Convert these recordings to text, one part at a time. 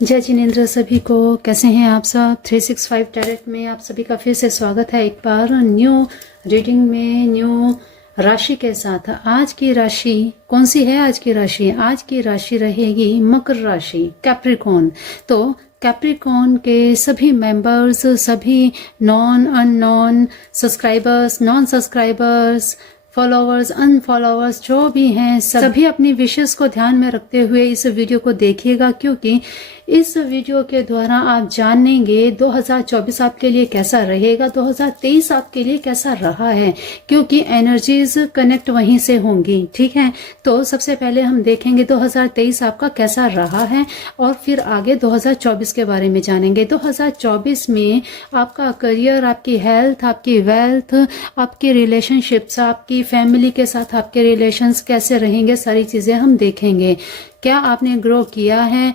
जय जिनेंद्र सभी को। कैसे हैं आप सब। 365 डायरेक्ट में आप सभी का फिर से स्वागत है एक बार न्यू रीडिंग में, न्यू राशि के साथ। आज की राशि कौन सी है? आज की राशि रहेगी मकर राशि, कैप्रिकॉर्न। तो कैप्रिकॉर्न के सभी मेंबर्स, सभी non unknown subscribers, non subscribers, followers, unfollowers जो भी हैं, सभी अपनी विशेष को ध्यान में रखते हुए इस वीडियो को देखिएगा, क्योंकि इस वीडियो के द्वारा आप जानेंगे 2024 आपके लिए कैसा रहेगा, 2023 आपके लिए कैसा रहा है, क्योंकि एनर्जीज कनेक्ट वहीं से होंगी। ठीक है, तो सबसे पहले हम देखेंगे 2023 आपका कैसा रहा है और फिर आगे 2024 के बारे में जानेंगे। 2024 में आपका करियर, आपकी हेल्थ, आपकी वेल्थ, आपकी रिलेशनशिप्स, आपकी फैमिली के साथ आपके रिलेशंस कैसे रहेंगे, सारी चीजें हम देखेंगे। क्या आपने ग्रो किया है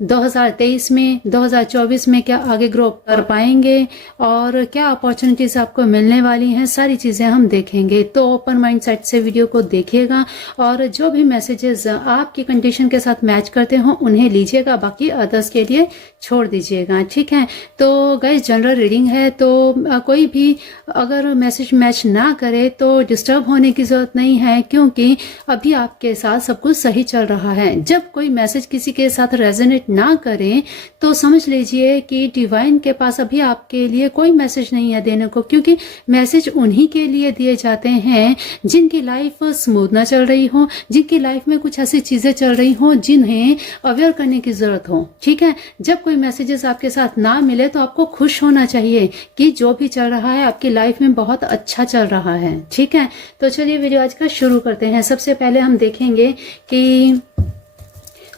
2023 में, 2024 में क्या आगे ग्रो कर पाएंगे और क्या अपॉर्चुनिटीज आपको मिलने वाली हैं, सारी चीजें हम देखेंगे। तो ओपन माइंड सेट से वीडियो को देखिएगा और जो भी मैसेजेस आपकी कंडीशन के साथ मैच करते हो उन्हें लीजिएगा, बाकी अदर्स के लिए छोड़ दीजिएगा। ठीक है, तो गाइस जनरल रीडिंग है, तो कोई भी अगर मैसेज मैच ना करे तो डिस्टर्ब होने की जरूरत नहीं है, क्योंकि अभी आपके साथ सब कुछ सही चल रहा है। जब कोई मैसेज किसी के साथ रेजोनेट ना करें तो समझ लीजिए कि डिवाइन के पास अभी आपके लिए कोई मैसेज नहीं है देने को, क्योंकि मैसेज उन्हीं के लिए दिए जाते हैं जिनकी लाइफ स्मूथ ना चल रही हो, जिनकी लाइफ में कुछ ऐसी चीजें चल रही हो जिन्हें अवेयर करने की जरूरत हो। ठीक है, जब कोई मैसेजेस आपके साथ ना मिले तो आपको खुश होना चाहिए कि जो भी चल रहा है आपकी लाइफ में बहुत अच्छा चल रहा है। ठीक है, तो चलिए वीडियो आज का शुरू करते हैं। सबसे पहले हम देखेंगे कि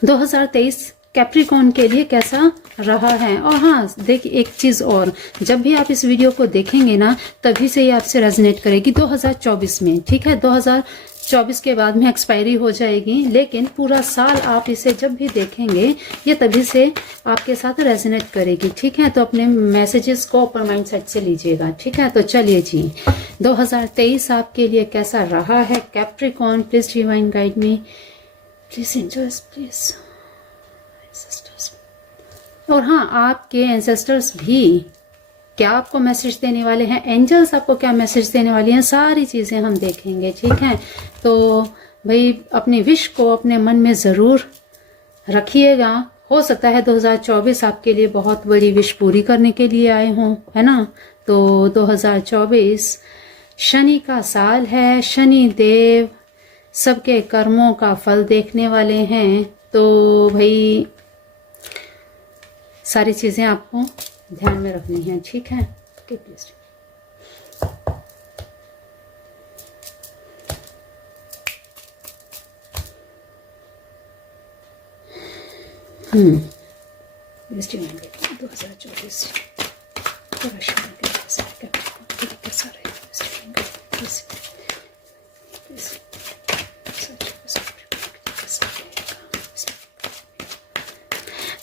2023 कैप्रिकॉर्न के लिए कैसा रहा है। और हाँ, देखिए एक चीज और, जब भी आप इस वीडियो को देखेंगे ना तभी से ये आपसे रेजोनेट करेगी 2024 में। ठीक है, 2024 के बाद में एक्सपायरी हो जाएगी, लेकिन पूरा साल आप इसे जब भी देखेंगे ये तभी से आपके साथ रेजोनेट करेगी। ठीक है, तो अपने मैसेजेस को ओपन माइंड सेट से लीजिएगा। ठीक है, तो चलिए जी, 2023 आपके लिए कैसा रहा है Capricorn. Please divine guide me, please angels, please. और हाँ, आपके एंसेस्टर्स भी क्या आपको मैसेज देने वाले हैं, एंजल्स आपको क्या मैसेज देने वाली हैं, सारी चीजें हम देखेंगे। ठीक है, तो भाई अपनी विश को अपने मन में जरूर रखिएगा। हो सकता है 2024 आपके लिए बहुत बड़ी विश पूरी करने के लिए आए हों, है ना। तो 2024 शनि का साल है, शनि देव सबके कर्मों का फल देखने वाले हैं। तो भाई सारी चीजें आपको ध्यान में रखनी है। ठीक है, ओके प्लीज। प्लीज 2024 कैसा रहेगा।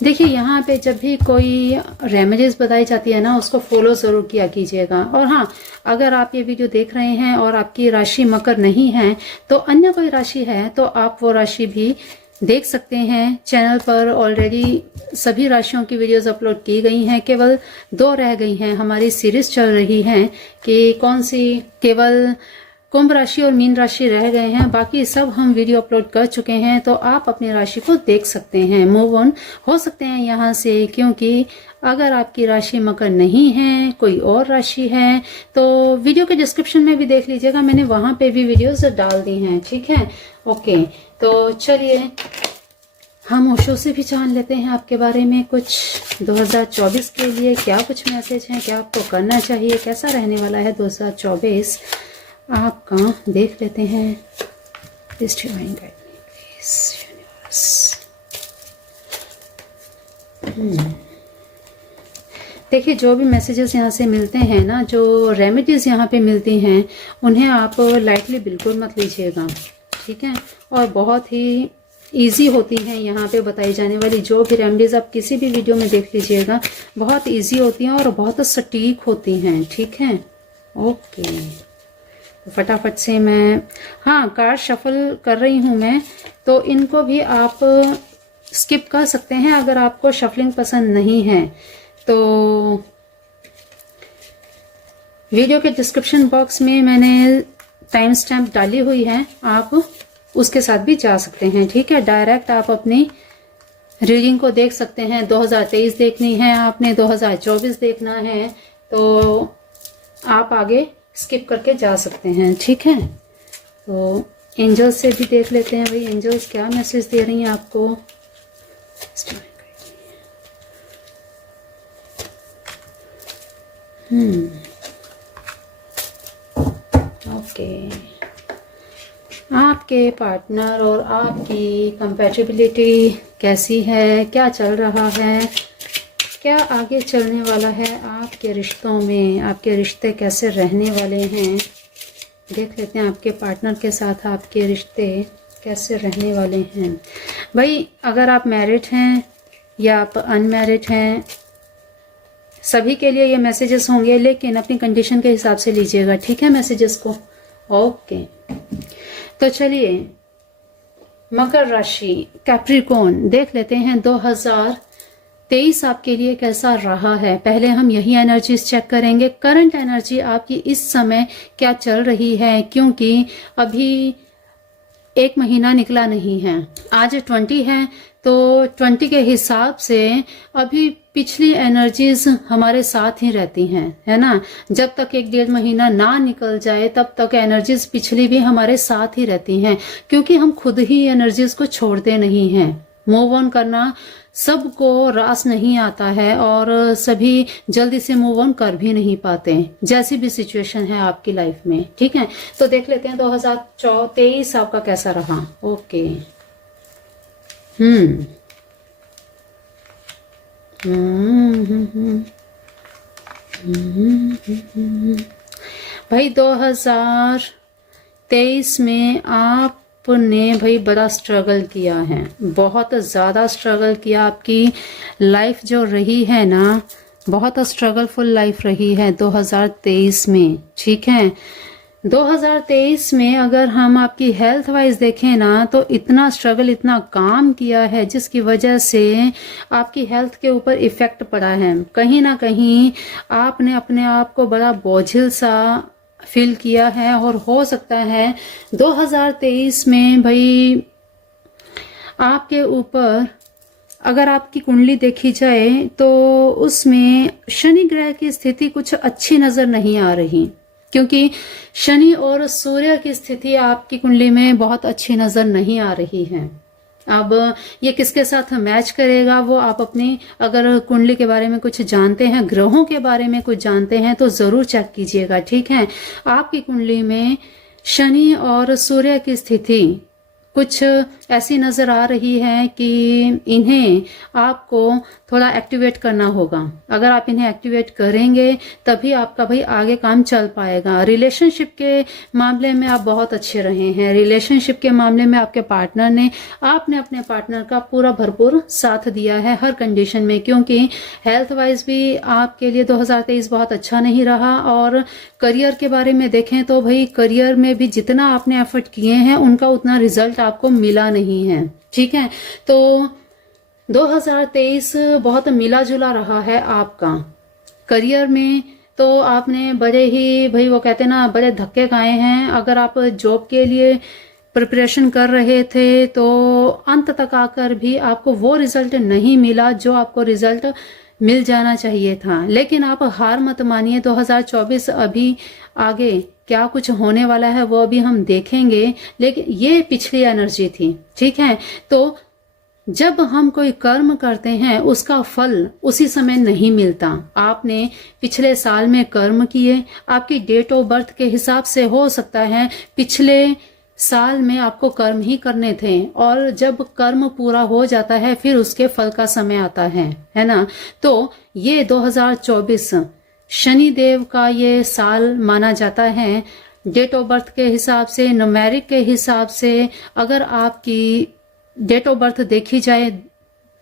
देखिए यहाँ पे जब भी कोई रेमेडीज बताई जाती है ना, उसको फॉलो जरूर किया कीजिएगा। और हाँ, अगर आप ये वीडियो देख रहे हैं और आपकी राशि मकर नहीं है तो अन्य कोई राशि है तो आप वो राशि भी देख सकते हैं। चैनल पर ऑलरेडी सभी राशियों की वीडियोस अपलोड की गई हैं, केवल 2 रह गई हैं। हमारी सीरीज चल रही है कि कौन सी, केवल कुंभ राशि और मीन राशि रह गए हैं, बाकी सब हम वीडियो अपलोड कर चुके हैं। तो आप अपनी राशि को देख सकते हैं, मूव ऑन हो सकते हैं यहाँ से, क्योंकि अगर आपकी राशि मकर नहीं है, कोई और राशि है, तो वीडियो के डिस्क्रिप्शन में भी देख लीजिएगा, मैंने वहां पे भी वीडियोस डाल दी हैं। ठीक है, ओके। तो चलिए हम ओशो से भी जान लेते हैं आपके बारे में कुछ। 2024 के लिए क्या कुछ मैसेज हैं, क्या आपको करना चाहिए, कैसा रहने वाला है 2024 आपका, देख लेते हैं। Please divine guide me, please universe. देखिए जो भी मैसेजेस यहाँ से मिलते हैं ना, जो रेमेडीज यहाँ पे मिलती हैं, उन्हें आप लाइटली बिल्कुल मत लीजिएगा। ठीक है, और बहुत ही इजी होती हैं यहाँ पे बताई जाने वाली जो भी रेमेडीज, आप किसी भी वीडियो में देख लीजिएगा, बहुत इजी होती हैं और बहुत सटीक होती हैं। ठीक है, ओके। तो फटाफट से मैं, हाँ, कार्ड शफल कर रही हूँ मैं, तो इनको भी आप स्किप कर सकते हैं अगर आपको शफलिंग पसंद नहीं है तो। वीडियो के डिस्क्रिप्शन बॉक्स में मैंने टाइम स्टैम्प डाली हुई है, आप उसके साथ भी जा सकते हैं। ठीक है, डायरेक्ट आप अपनी रीडिंग को देख सकते हैं। 2023 देखनी है आपने, 2024 देखना है तो आप आगे स्किप करके जा सकते हैं। ठीक है, तो एंजल्स से भी देख लेते हैं भाई, एंजल्स क्या मैसेज दे रही हैं आपको। ओके, आपके पार्टनर और आपकी कंपैटिबिलिटी कैसी है, क्या चल रहा है, क्या आगे चलने वाला है आपके रिश्तों में, आपके रिश्ते कैसे रहने वाले हैं। देख लेते हैं आपके पार्टनर के साथ आपके रिश्ते कैसे रहने वाले हैं। भाई अगर आप मैरिड हैं या आप अनमैरिड हैं, सभी के लिए ये मैसेजेस होंगे, लेकिन अपनी कंडीशन के हिसाब से लीजिएगा। ठीक है, मैसेजेस को। ओके, तो चलिए मकर राशि कैप्रिकॉर्न देख लेते हैं 2023 आपके लिए कैसा रहा है। पहले हम यही एनर्जीज चेक करेंगे, करंट एनर्जी आपकी इस समय क्या चल रही है, क्योंकि अभी एक महीना निकला नहीं है। आज 20 है तो 20 के हिसाब से अभी पिछली एनर्जीज हमारे साथ ही रहती हैं, है ना। जब तक 1-1.5 महीना ना निकल जाए तब तक एनर्जीज पिछली भी हमारे साथ ही रहती हैं, क्योंकि हम खुद ही एनर्जीज को छोड़ते नहीं हैं। मूव ऑन करना सबको रास नहीं आता है और सभी जल्दी से मूव ऑन कर भी नहीं पाते, जैसी भी सिचुएशन है आपकी लाइफ में। ठीक है, तो देख लेते हैं 2023 आपका कैसा रहा। ओके, भाई 2023 में आपने भाई बड़ा स्ट्रगल किया है, बहुत ज़्यादा स्ट्रगल किया। आपकी लाइफ जो रही है ना, बहुत स्ट्रगलफुल लाइफ रही है 2023 में। ठीक है, 2023 में अगर हम आपकी हेल्थ वाइज देखें ना, तो इतना स्ट्रगल, इतना काम किया है जिसकी वजह से आपकी हेल्थ के ऊपर इफेक्ट पड़ा है। कहीं ना कहीं आपने अपने आप को बड़ा बोझिल सा फील किया है, और हो सकता है 2023 में भाई आपके ऊपर अगर आपकी कुंडली देखी जाए तो उसमें शनि ग्रह की स्थिति कुछ अच्छी नजर नहीं आ रही, क्योंकि शनि और सूर्य की स्थिति आपकी कुंडली में बहुत अच्छी नजर नहीं आ रही है। अब ये किसके साथ मैच करेगा वो आप अपनी, अगर कुंडली के बारे में कुछ जानते हैं, ग्रहों के बारे में कुछ जानते हैं तो जरूर चेक कीजिएगा। ठीक है, आपकी कुंडली में शनि और सूर्य की स्थिति कुछ ऐसी नजर आ रही है कि इन्हें आपको थोड़ा एक्टिवेट करना होगा। अगर आप इन्हें एक्टिवेट करेंगे तभी आपका भाई आगे काम चल पाएगा। रिलेशनशिप के मामले में आप बहुत अच्छे रहे हैं, रिलेशनशिप के मामले में आपके पार्टनर ने, आपने अपने पार्टनर का पूरा भरपूर साथ दिया है हर कंडीशन में, क्योंकि हेल्थ वाइज भी आपके लिए 2023 बहुत अच्छा नहीं रहा। और करियर के बारे में देखें तो भाई करियर में भी जितना आपने एफर्ट किए हैं उनका उतना रिजल्ट आपको मिला नहीं है। ठीक है, तो 2023 बहुत मिला जुला रहा है आपका। करियर में तो आपने बड़े ही भाई वो कहते हैं ना, बड़े धक्के खाए हैं। अगर आप जॉब के लिए प्रिपरेशन कर रहे थे तो अंत तक आकर भी आपको वो रिजल्ट नहीं मिला जो आपको रिजल्ट मिल जाना चाहिए था। लेकिन आप हार मत मानिए, 2024 अभी आगे क्या कुछ होने वाला है वो अभी हम देखेंगे, लेकिन ये पिछली एनर्जी थी। ठीक है, तो जब हम कोई कर्म करते हैं उसका फल उसी समय नहीं मिलता। आपने पिछले साल में कर्म किए, आपकी डेट ऑफ बर्थ के हिसाब से हो सकता है पिछले साल में आपको कर्म ही करने थे, और जब कर्म पूरा हो जाता है फिर उसके फल का समय आता है ना। तो ये 2024 शनि देव का ये साल माना जाता है। डेट ऑफ बर्थ के हिसाब से, न्यूमेरिक के हिसाब से अगर आपकी डेट ऑफ बर्थ देखी जाए,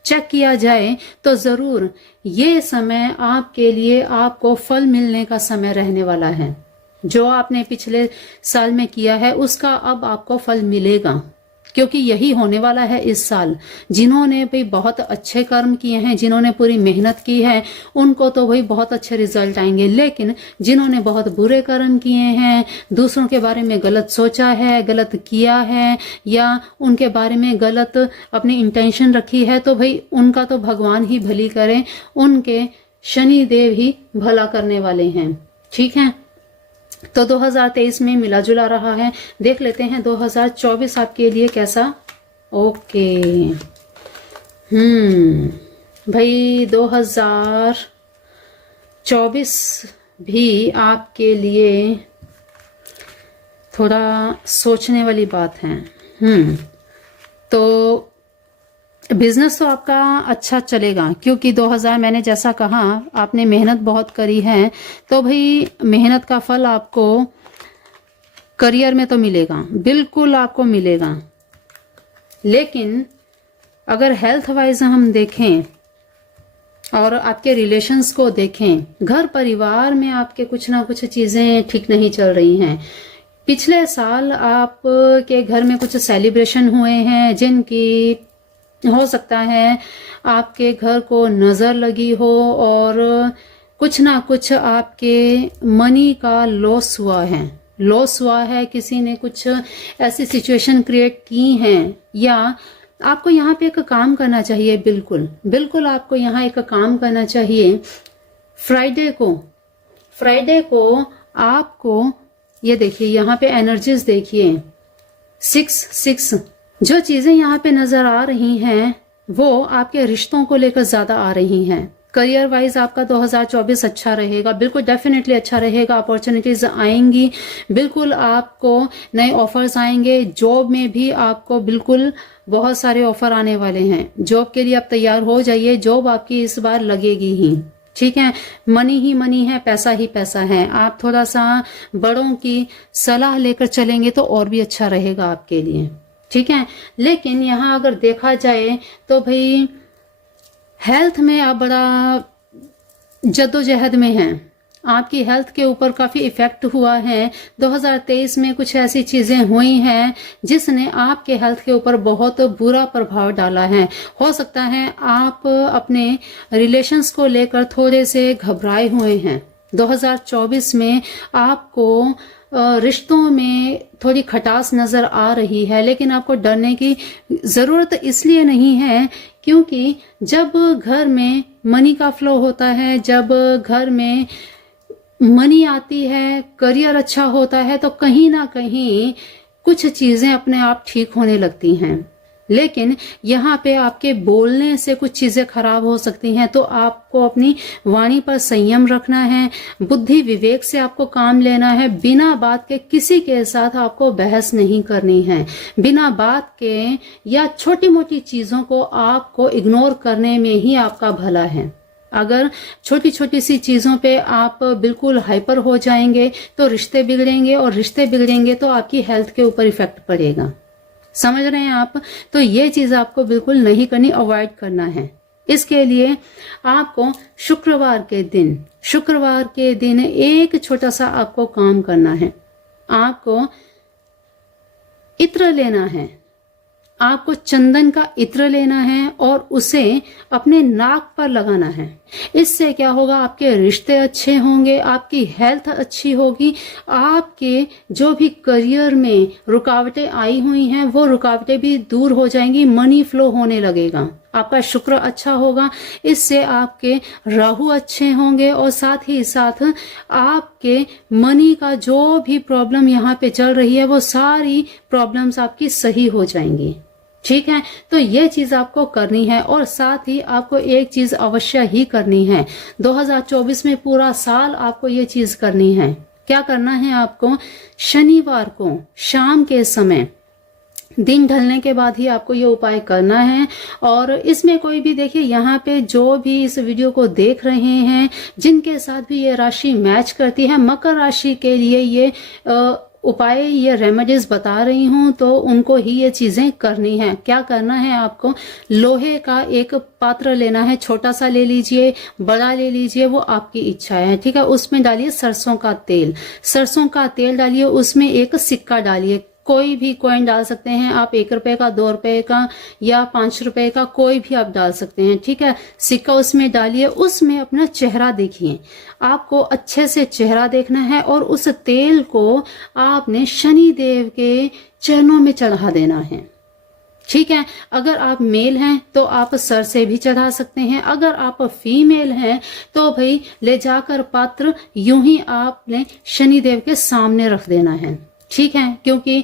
चेक किया जाए, तो जरूर ये समय आपके लिए आपको फल मिलने का समय रहने वाला है। जो आपने पिछले साल में किया है उसका अब आपको फल मिलेगा। क्योंकि यही होने वाला है इस साल। जिन्होंने भाई बहुत अच्छे कर्म किए हैं, जिन्होंने पूरी मेहनत की है, उनको तो भाई बहुत अच्छे रिजल्ट आएंगे। लेकिन जिन्होंने बहुत बुरे कर्म किए हैं, दूसरों के बारे में गलत सोचा है, गलत किया है, या उनके बारे में गलत अपनी इंटेंशन रखी है, तो भाई उनका तो भगवान ही भली करे, उनके शनि देव ही भला करने वाले हैं। ठीक है, तो 2023 में मिला जुला रहा है। देख लेते हैं 2024 आपके लिए कैसा। ओके, भाई 2024 भी आपके लिए थोड़ा सोचने वाली बात है। तो बिजनेस तो आपका अच्छा चलेगा, क्योंकि 2000 मैंने जैसा कहा आपने मेहनत बहुत करी है, तो भाई मेहनत का फल आपको करियर में तो मिलेगा, बिल्कुल आपको मिलेगा। लेकिन अगर हेल्थ वाइज हम देखें और आपके रिलेशंस को देखें, घर परिवार में आपके कुछ ना कुछ चीजें ठीक नहीं चल रही हैं। पिछले साल आपके घर में कुछ सेलिब्रेशन हुए हैं, जिनकी हो सकता है आपके घर को नजर लगी हो, और कुछ ना कुछ आपके मनी का लॉस हुआ है। किसी ने कुछ ऐसी सिचुएशन क्रिएट की हैं, या आपको यहाँ पे एक काम करना चाहिए। बिल्कुल आपको यहाँ एक काम करना चाहिए। फ्राइडे को आपको ये देखिए, यहाँ पे एनर्जीज देखिए 6 जो चीजें यहाँ पे नजर आ रही हैं वो आपके रिश्तों को लेकर ज्यादा आ रही हैं। करियर वाइज आपका 2024 अच्छा रहेगा, बिल्कुल डेफिनेटली अच्छा रहेगा। अपॉर्चुनिटीज आएंगी, बिल्कुल आपको नए ऑफर्स आएंगे। जॉब में भी आपको बिल्कुल बहुत सारे ऑफर आने वाले हैं। जॉब के लिए आप तैयार हो जाइए, जॉब आपकी इस बार लगेगी ही। ठीक है, मनी ही मनी है, पैसा ही पैसा है। आप थोड़ा सा बड़ों की सलाह लेकर चलेंगे तो और भी अच्छा रहेगा आपके लिए। ठीक है, लेकिन यहाँ अगर देखा जाए तो भाई हेल्थ में आप बड़ा जद्दोजहद में हैं। आपकी हेल्थ के ऊपर काफी इफेक्ट हुआ है। 2023 में कुछ ऐसी चीजें हुई हैं जिसने आपके हेल्थ के ऊपर बहुत बुरा प्रभाव डाला है। हो सकता है आप अपने रिलेशंस को लेकर थोड़े से घबराए हुए हैं। 2024 में आपको रिश्तों में थोड़ी खटास नजर आ रही है, लेकिन आपको डरने की जरूरत इसलिए नहीं है क्योंकि जब घर में मनी का फ्लो होता है, जब घर में मनी आती है, करियर अच्छा होता है, तो कहीं ना कहीं कुछ चीजें अपने आप ठीक होने लगती हैं। लेकिन यहाँ पे आपके बोलने से कुछ चीजें खराब हो सकती हैं, तो आपको अपनी वाणी पर संयम रखना है, बुद्धि विवेक से आपको काम लेना है। बिना बात के किसी के साथ आपको बहस नहीं करनी है। बिना बात के या छोटी मोटी चीजों को आपको इग्नोर करने में ही आपका भला है। अगर छोटी छोटी सी चीजों पे आप बिल्कुल हाइपर हो जाएंगे तो रिश्ते बिगड़ेंगे, और रिश्ते बिगड़ेंगे तो आपकी हेल्थ के ऊपर इफेक्ट पड़ेगा। समझ रहे हैं आप? तो ये चीज आपको बिल्कुल नहीं करनी, अवॉइड करना है। इसके लिए आपको शुक्रवार के दिन एक छोटा सा आपको काम करना है। आपको इत्र लेना है, आपको चंदन का इत्र लेना है और उसे अपने नाक पर लगाना है। इससे क्या होगा, आपके रिश्ते अच्छे होंगे, आपकी हेल्थ अच्छी होगी, आपके जो भी करियर में रुकावटें आई हुई हैं वो रुकावटें भी दूर हो जाएंगी, मनी फ्लो होने लगेगा, आपका शुक्र अच्छा होगा। इससे आपके राहु अच्छे होंगे और साथ ही साथ आपके मनी का जो भी प्रॉब्लम यहाँ पे चल रही है वो सारी प्रॉब्लम्स आपकी सही हो जाएंगी। ठीक है, तो ये चीज आपको करनी है। और साथ ही आपको एक चीज अवश्य ही करनी है, 2024 में पूरा साल आपको ये चीज करनी है। क्या करना है आपको? शनिवार को शाम के समय, दिन ढलने के बाद ही आपको ये उपाय करना है। और इसमें कोई भी देखिए, यहाँ पे जो भी इस वीडियो को देख रहे हैं जिनके साथ भी ये राशि मैच करती है, मकर राशि के लिए ये उपाय, ये रेमेडीज बता रही हूं, तो उनको ही ये चीजें करनी है। क्या करना है आपको? लोहे का एक पात्र लेना है, छोटा सा ले लीजिए, बड़ा ले लीजिए, वो आपकी इच्छा है। ठीक है, उसमें डालिए सरसों का तेल डालिए, उसमें एक सिक्का डालिए, कोई भी कॉइन डाल सकते हैं आप, 1 रुपए का, 2 रुपए का या 5 रुपए का, कोई भी आप डाल सकते हैं। ठीक है, सिक्का उसमें डालिए, उसमें अपना चेहरा देखिए, आपको अच्छे से चेहरा देखना है और उस तेल को आपने शनि देव के चरणों में चढ़ा देना है। ठीक है, अगर आप मेल हैं तो आप सर से भी चढ़ा सकते हैं, अगर आप फीमेल हैं तो भाई ले जाकर पात्र यूं ही आपने शनिदेव के सामने रख देना है। ठीक है, क्योंकि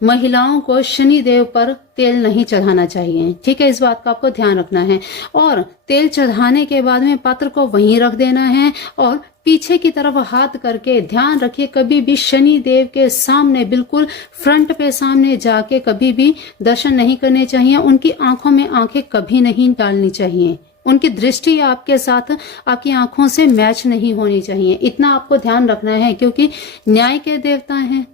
महिलाओं को शनि देव पर तेल नहीं चढ़ाना चाहिए। ठीक है, इस बात का आपको ध्यान रखना है। और तेल चढ़ाने के बाद में पात्र को वहीं रख देना है और पीछे की तरफ हाथ करके ध्यान रखिए, कभी भी शनि देव के सामने, बिल्कुल फ्रंट पे सामने जाके कभी भी दर्शन नहीं करने चाहिए। उनकी आंखों में आंखें कभी नहीं डालनी चाहिए, उनकी दृष्टि आपके साथ, आपकी आंखों से मैच नहीं होनी चाहिए। इतना आपको ध्यान रखना है, क्योंकि न्याय के देवता हैं,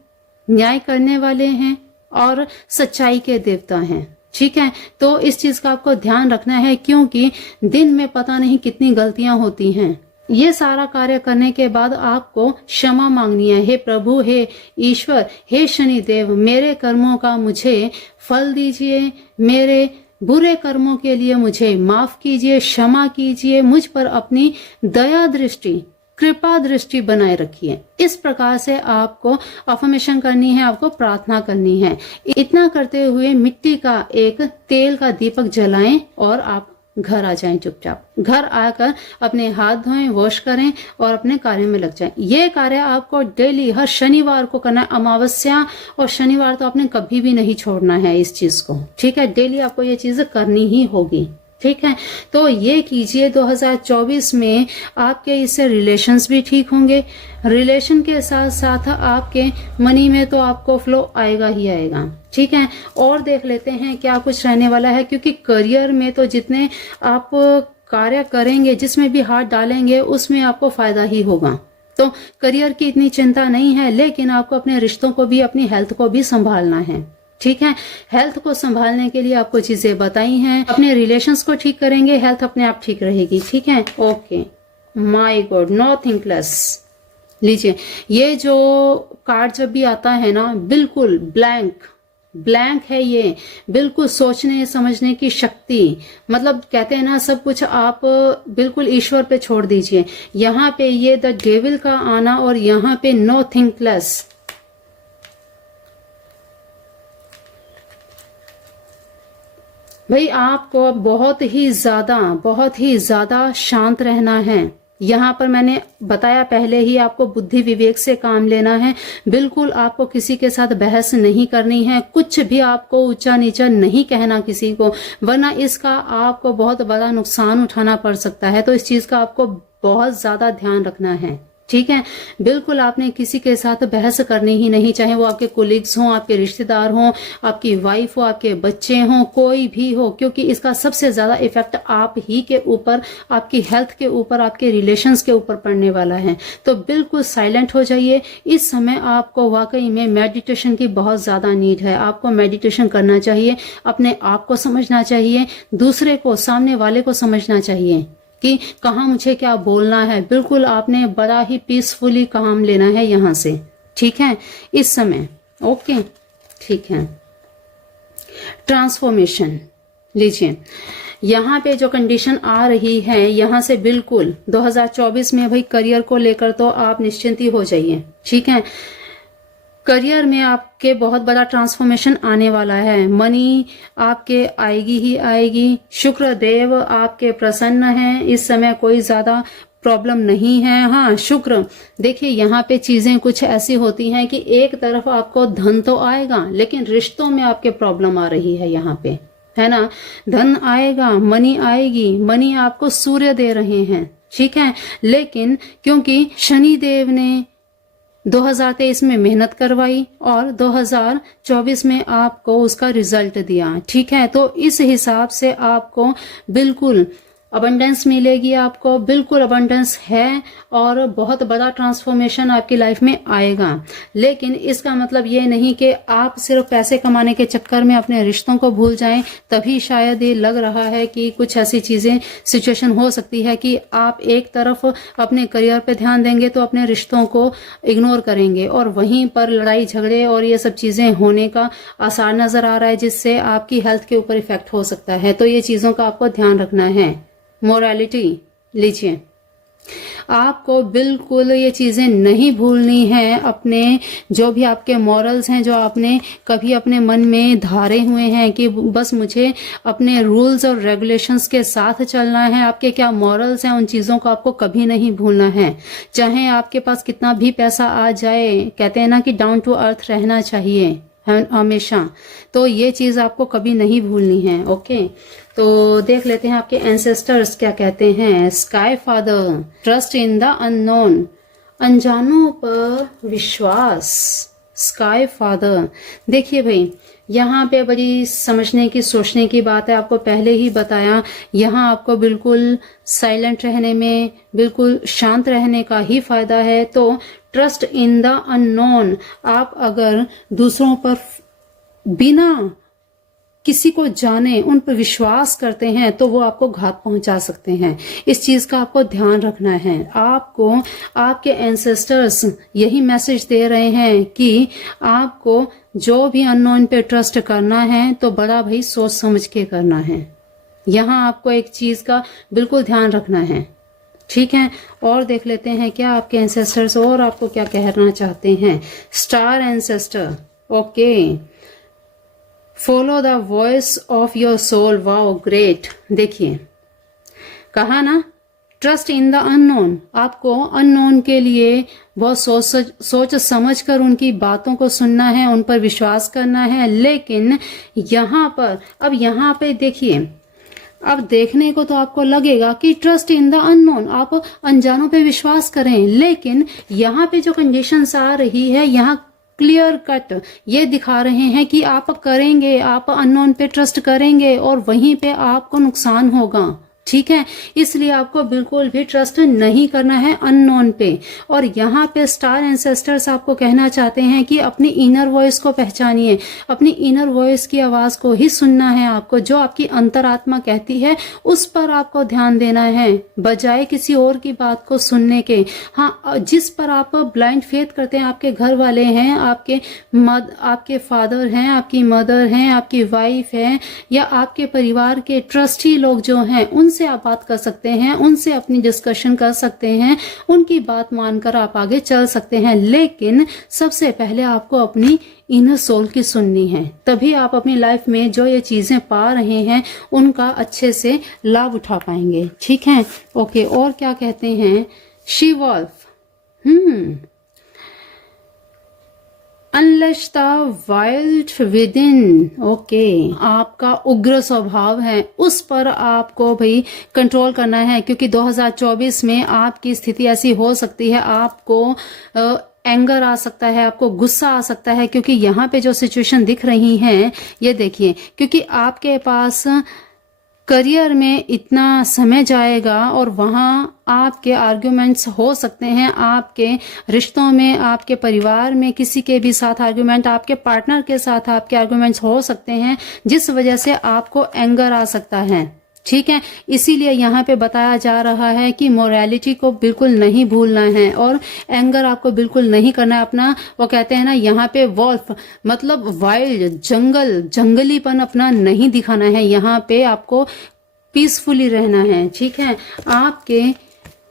न्याय करने वाले हैं और सच्चाई के देवता हैं। ठीक है, तो इस चीज का आपको ध्यान रखना है, क्योंकि दिन में पता नहीं कितनी गलतियां होती हैं। ये सारा कार्य करने के बाद आपको क्षमा मांगनी है। हे प्रभु, हे ईश्वर, हे शनिदेव, मेरे कर्मों का मुझे फल दीजिए, मेरे बुरे कर्मों के लिए मुझे माफ कीजिए, क्षमा कीजिए, मुझ पर अपनी दया दृष्टि, कृपा दृष्टि बनाए रखिए। इस प्रकार से आपको अफर्मेशन करनी है, आपको प्रार्थना करनी है। इतना करते हुए मिट्टी का एक तेल का दीपक जलाएं और आप घर आ जाएं चुपचाप। घर आकर अपने हाथ धोएं, वॉश करें और अपने कार्य में लग जाएं। ये कार्य आपको डेली हर शनिवार को करना है। अमावस्या और शनिवार तो आपने कभी भी नहीं छोड़ना है इस चीज को। ठीक है, डेली आपको ये चीज करनी ही होगी। ठीक है, तो ये कीजिए। 2024 में आपके इससे रिलेशंस भी ठीक होंगे। रिलेशन के साथ साथ आपके मनी में तो आपको फ्लो आएगा ही आएगा। ठीक है, और देख लेते हैं क्या कुछ रहने वाला है, क्योंकि करियर में तो जितने आप कार्य करेंगे, जिसमें भी हाथ डालेंगे, उसमें आपको फायदा ही होगा। तो करियर की इतनी चिंता नहीं है, लेकिन आपको अपने रिश्तों को भी, अपनी हेल्थ को भी संभालना है। ठीक है, हेल्थ को संभालने के लिए आपको चीजें बताई हैं। अपने रिलेशंस को ठीक करेंगे, हेल्थ अपने आप ठीक रहेगी। ठीक है, okay, my God, nothing less. लीजिए, ये जो कार्ड जब भी आता है ना, बिल्कुल ब्लैंक है ये, बिल्कुल सोचने समझने की शक्ति, मतलब कहते हैं ना, सब कुछ आप बिल्कुल ईश्वर पे छोड़ दीजिए। यहाँ पे ये द डेविल का आना और यहाँ पे नो थिंक लेस। भाई आपको बहुत ही ज्यादा शांत रहना है। यहाँ पर मैंने बताया पहले ही, आपको बुद्धि विवेक से काम लेना है। बिल्कुल आपको किसी के साथ बहस नहीं करनी है, कुछ भी आपको ऊंचा नीचा नहीं कहना किसी को, वरना इसका आपको बहुत बड़ा नुकसान उठाना पड़ सकता है। तो इस चीज का आपको बहुत ज्यादा ध्यान रखना है। ठीक है, बिल्कुल आपने किसी के साथ बहस करनी ही नहीं, चाहे वो आपके कोलिग्स हों, आपके रिश्तेदार हों, आपकी वाइफ हो, आपके बच्चे हों, कोई भी हो, क्योंकि इसका सबसे ज्यादा इफेक्ट आप ही के ऊपर, आपकी हेल्थ के ऊपर, आपके रिलेशंस के ऊपर पड़ने वाला है। तो बिल्कुल साइलेंट हो जाइए। इस समय आपको वाकई में मेडिटेशन की बहुत ज्यादा नीड है। आपको मेडिटेशन करना चाहिए, अपने आप को समझना चाहिए, दूसरे को, सामने वाले को समझना चाहिए कि कहाँ मुझे क्या बोलना है। बिल्कुल आपने बड़ा ही पीसफुली काम लेना है यहाँ से। ठीक है, इस समय ओके, ठीक है। ट्रांसफॉर्मेशन लीजिए, यहाँ पे जो कंडीशन आ रही है, यहाँ से बिल्कुल 2024 में भाई करियर को लेकर तो आप निश्चिंत ही हो जाइए। ठीक है, करियर में आपके बहुत बड़ा ट्रांसफॉर्मेशन आने वाला है। मनी आपके आएगी ही आएगी। शुक्र देव आपके प्रसन्न हैं, इस समय कोई ज्यादा प्रॉब्लम नहीं है। हाँ, शुक्र देखिए, यहाँ पे चीजें कुछ ऐसी होती हैं कि एक तरफ आपको धन तो आएगा, लेकिन रिश्तों में आपके प्रॉब्लम आ रही है यहाँ पे, है ना। धन आएगा, मनी आएगी, मनी आपको सूर्य दे रहे हैं। ठीक है, लेकिन क्योंकि शनि देव ने 2023 में मेहनत करवाई और 2024 में आपको उसका रिजल्ट दिया। ठीक है, तो इस हिसाब से आपको बिल्कुल अबंडेंस मिलेगी आपको, बिल्कुल अबंडेंस है और बहुत बड़ा ट्रांसफॉर्मेशन आपकी लाइफ में आएगा। लेकिन इसका मतलब ये नहीं कि आप सिर्फ पैसे कमाने के चक्कर में अपने रिश्तों को भूल जाएं। तभी शायद ये लग रहा है कि कुछ ऐसी चीजें सिचुएशन हो सकती है कि आप एक तरफ अपने करियर पे ध्यान देंगे तो अपने रिश्तों को इग्नोर करेंगे और वहीं पर लड़ाई झगड़े और ये सब चीजें होने का आसार नजर आ रहा है, जिससे आपकी हेल्थ के ऊपर इफेक्ट हो सकता है। तो ये चीजों का आपको ध्यान रखना है। मोरालिटी लीजिए, आपको बिल्कुल ये चीजें नहीं भूलनी है। अपने जो भी आपके मॉरल्स हैं, जो आपने कभी अपने मन में धारे हुए हैं कि बस मुझे अपने रूल्स और रेगुलेशंस के साथ चलना है, आपके क्या मॉरल्स हैं, उन चीजों को आपको कभी नहीं भूलना है। चाहे आपके पास कितना भी पैसा आ जाए, कहते हैं ना कि डाउन टू अर्थ रहना चाहिए हमेशा। तो ये चीज आपको कभी नहीं भूलनी है। ओके, तो देख लेते हैं आपके एंसेस्टर्स क्या कहते हैं। Sky father, trust in the unknown, अनजानों पर विश्वास। स्काई फादर, देखिए भाई, यहाँ पे बड़ी समझने की सोचने की बात है। आपको पहले ही बताया, यहाँ आपको बिल्कुल साइलेंट रहने में, बिल्कुल शांत रहने का ही फायदा है। तो ट्रस्ट इन द अननोन, आप अगर दूसरों पर बिना किसी को जाने उन पर विश्वास करते हैं तो वो आपको घात पहुंचा सकते हैं। इस चीज का आपको ध्यान रखना है। आपको आपके एंसेस्टर्स यही मैसेज दे रहे हैं कि आपको जो भी अननोन पे ट्रस्ट करना है तो बड़ा भाई सोच समझ के करना है। यहाँ आपको एक चीज का बिल्कुल ध्यान रखना है। ठीक है, और देख लेते हैं क्या आपके एंसेस्टर्स और आपको क्या कहना चाहते हैं। Star ancestor, okay, follow the voice of your soul. Wow, great. देखिए, कहा ना ट्रस्ट इन द अननोन, आपको अननोन के लिए बहुत सोच समझ कर उनकी बातों को सुनना है, उन पर विश्वास करना है। लेकिन यहाँ पर, अब यहाँ पे देखिए, अब देखने को तो आपको लगेगा कि ट्रस्ट इन द अननोन, आप अनजानों पे विश्वास करें। लेकिन यहाँ पे जो कंडीशंस आ रही है, यहाँ क्लियर कट ये दिखा रहे हैं कि आप करेंगे, आप अननोन पे ट्रस्ट करेंगे और वहीं पे आपको नुकसान होगा। ठीक है, इसलिए आपको बिल्कुल भी ट्रस्ट नहीं करना है अननोन पे। और यहाँ पे स्टार एंसेस्टर्स आपको कहना चाहते हैं कि अपनी इनर वॉइस को पहचानिए, अपनी इनर वॉइस की आवाज को ही सुनना है आपको। जो आपकी अंतरात्मा कहती है उस पर आपको ध्यान देना है, बजाय किसी और की बात को सुनने के। हाँ, जिस पर आप ब्लाइंड फेथ करते हैं, आपके घर वाले हैं, आपके फादर हैं, आपकी मदर हैं, आपकी वाइफ है, या आपके परिवार के ट्रस्टी लोग जो हैं, उनसे आप बात कर सकते हैं, उनसे अपनी डिस्कशन कर सकते हैं, उनकी बात मानकर आप आगे चल सकते हैं। लेकिन सबसे पहले आपको अपनी इनर सोल की सुननी है, तभी आप अपनी लाइफ में जो ये चीजें पा रहे हैं उनका अच्छे से लाभ उठा पाएंगे। ठीक है, ओके, और क्या कहते हैं। She wolf, unleash the wild within, okay, आपका उग्र स्वभाव है, उस पर आपको भाई कंट्रोल करना है। क्योंकि 2024 में आपकी स्थिति ऐसी हो सकती है, आपको एंगर आ सकता है, आपको गुस्सा आ सकता है। क्योंकि यहाँ पे जो सिचुएशन दिख रही है, ये देखिए, क्योंकि आपके पास करियर में इतना समय जाएगा और वहाँ आपके आर्ग्यूमेंट्स हो सकते हैं, आपके रिश्तों में, आपके परिवार में किसी के भी साथ आर्ग्यूमेंट, आपके पार्टनर के साथ आपके आर्ग्यूमेंट्स हो सकते हैं, जिस वजह से आपको एंगर आ सकता है। ठीक है, इसीलिए यहाँ पे बताया जा रहा है कि मोरालिटी को बिल्कुल नहीं भूलना है और एंगर आपको बिल्कुल नहीं करना है। अपना, वो कहते हैं ना यहाँ पे वॉल्फ मतलब वाइल्ड, जंगलीपन अपना नहीं दिखाना है। यहाँ पे आपको पीसफुली रहना है। ठीक है, आपके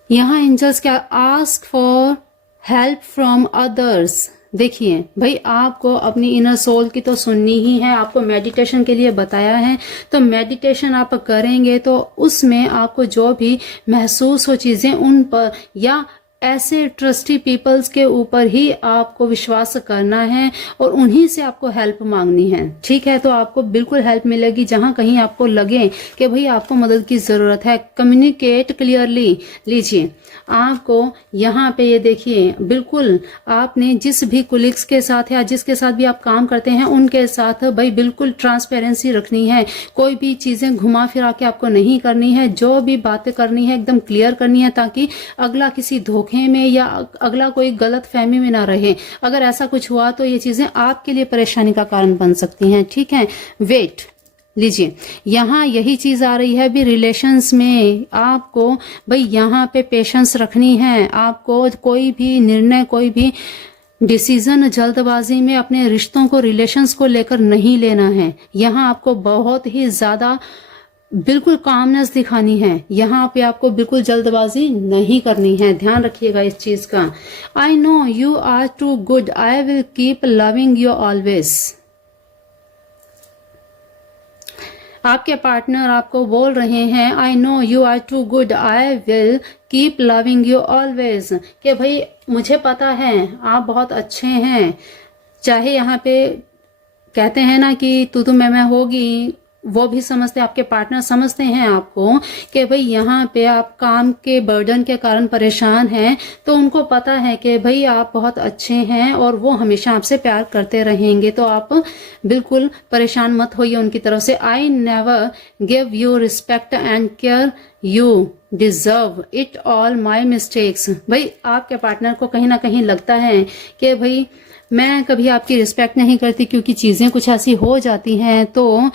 यहाँ एंजल्स क्या, ask for help from others. देखिए भाई, आपको अपनी इनर सोल की तो सुननी ही है। आपको मेडिटेशन के लिए बताया है, तो मेडिटेशन आप करेंगे तो उसमें आपको जो भी महसूस हो चीजें, उन पर, या ऐसे ट्रस्टी पीपल्स के ऊपर ही आपको विश्वास करना है और उन्हीं से आपको हेल्प मांगनी है। ठीक है, तो आपको बिल्कुल हेल्प मिलेगी। जहां कहीं आपको लगे कि भाई आपको मदद की जरूरत है, कम्युनिकेट क्लियरली लीजिए। आपको यहाँ पे ये देखिए, बिल्कुल आपने जिस भी कुलीग्स के साथ या जिसके साथ भी आप काम करते हैं उनके साथ भाई बिल्कुल ट्रांसपेरेंसी रखनी है। कोई भी चीजें घुमा फिरा के आपको नहीं करनी है। जो भी बातें करनी है एकदम क्लियर करनी है, ताकि अगला किसी धोखे में या अगला कोई गलत फहमी में ना रहे। अगर ऐसा कुछ हुआ तो ये चीजें आपके लिए परेशानी का कारण बन सकती हैं। ठीक है, वेट लीजिए, यहाँ यही चीज आ रही है भी रिलेशंस में आपको भाई यहाँ पे पेशेंस रखनी है। आपको कोई भी निर्णय, कोई भी डिसीजन जल्दबाजी में अपने रिश्तों को, रिलेशंस को लेकर नहीं लेना है। यहाँ आपको बहुत ही ज्यादा बिल्कुल कामनेस दिखानी है। यहाँ पे आपको बिल्कुल जल्दबाजी नहीं करनी है, ध्यान रखिएगा इस चीज का। I know you are too good, I will keep loving you always. आपके पार्टनर आपको बोल रहे हैं I know you are too good, I will keep loving you always, कि भाई मुझे पता है आप बहुत अच्छे हैं। चाहे यहाँ पे कहते हैं ना कि तू मैं होगी, वो भी समझते, आपके पार्टनर समझते हैं आपको कि भाई यहाँ पे आप काम के बर्डन के कारण परेशान हैं, तो उनको पता है कि भाई आप बहुत अच्छे हैं और वो हमेशा आपसे प्यार करते रहेंगे। तो आप बिल्कुल परेशान मत होइए उनकी तरफ से। I never give you respect and care, you deserve it all my mistakes. भाई आपके पार्टनर को कहीं ना कहीं लगता है कि भाई मैं कभी आपकी रिस्पेक्ट नहीं करती, क्योंकि चीजें कुछ ऐसी हो जाती हैं तो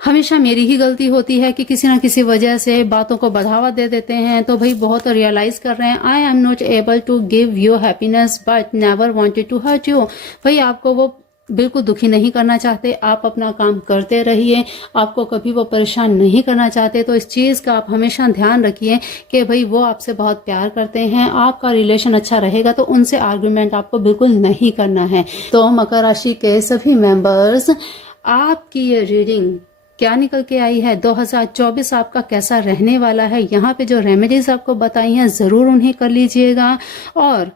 हमेशा मेरी ही गलती होती है कि किसी ना किसी वजह से बातों को बढ़ावा दे देते हैं। तो भाई बहुत रियलाइज कर रहे हैं I am not able to give you happiness but never wanted to hurt you. भाई आपको वो बिल्कुल दुखी नहीं करना चाहते, आप अपना काम करते रहिए, आपको कभी वो परेशान नहीं करना चाहते। तो इस चीज का आप हमेशा ध्यान रखिए कि भाई वो आपसे बहुत प्यार करते हैं, आपका रिलेशन अच्छा रहेगा, तो उनसे आर्गुमेंट आपको बिल्कुल नहीं करना है। तो मकर राशि के सभी मेंबर्स, आपकी ये रीडिंग क्या निकल के आई है, 2024 आपका कैसा रहने वाला है। यहाँ पे जो रेमेडीज आपको बताई हैं जरूर उन्हें कर लीजिएगा। और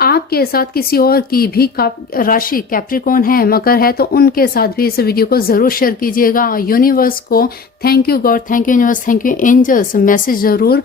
आपके साथ किसी और की भी राशि कैप्रिकॉर्न है, मकर है, तो उनके साथ भी इस वीडियो को जरूर शेयर कीजिएगा। यूनिवर्स को thank you God, thank you universe, thank you angels message जरूर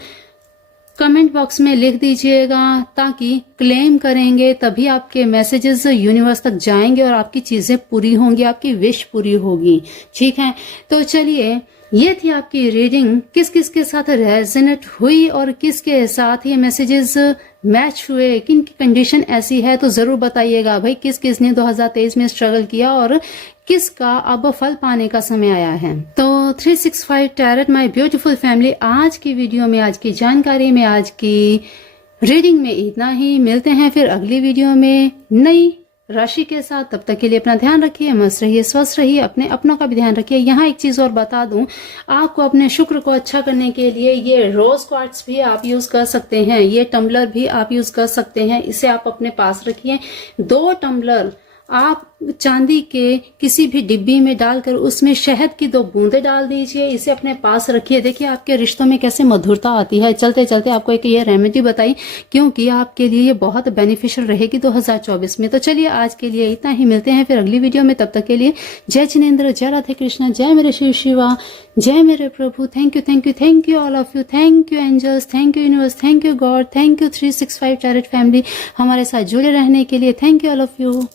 कमेंट बॉक्स में लिख दीजिएगा, ताकि क्लेम करेंगे तभी आपके मैसेजेस यूनिवर्स तक जाएंगे और आपकी चीजें पूरी होंगी, आपकी विश पूरी होगी। ठीक है, तो चलिए ये थी आपकी रीडिंग। किस किस के साथ रेजोनेट हुई और किसके साथ ये मैसेजेस मैच हुए, किन की कंडीशन ऐसी है, तो जरूर बताइएगा भाई किस किस ने 2023 में स्ट्रगल किया और किसका अब फल पाने का समय आया है। तो 365 टैरेट माय ब्यूटीफुल फैमिली, आज की वीडियो में, आज की जानकारी में, आज की रीडिंग में इतना ही। मिलते हैं फिर अगली वीडियो में नई राशि के साथ। तब तक के लिए अपना ध्यान रखिए, मस्त रहिए, स्वस्थ रहिए, अपने अपनों का भी ध्यान रखिए। यहाँ एक चीज और बता दूं, आपको अपने शुक्र को अच्छा करने के लिए ये रोज क्वार्ट्स भी आप यूज कर सकते हैं, ये टम्बलर भी आप यूज कर सकते हैं। इसे आप अपने पास रखिए। 2 टम्बलर आप चांदी के किसी भी डिब्बी में डालकर उसमें शहद की 2 बूंदे डाल दीजिए, इसे अपने पास रखिए। देखिए आपके रिश्तों में कैसे मधुरता आती है। चलते चलते आपको एक ये रेमेडी बताई, क्योंकि आपके लिए ये बहुत बेनिफिशियल रहेगी 2024 में। तो चलिए आज के लिए इतना ही, मिलते हैं फिर अगली वीडियो में। तब तक के लिए जय जिनेन्द्र, जय राधे कृष्णा, जय मेरे शिव शिवा, जय मेरे प्रभु। Thank you, thank you, thank you all of you, thank you angels, thank you universe, thank you God, thank you 365 tarot family हमारे साथ जुड़े रहने के लिए। Thank you all of you.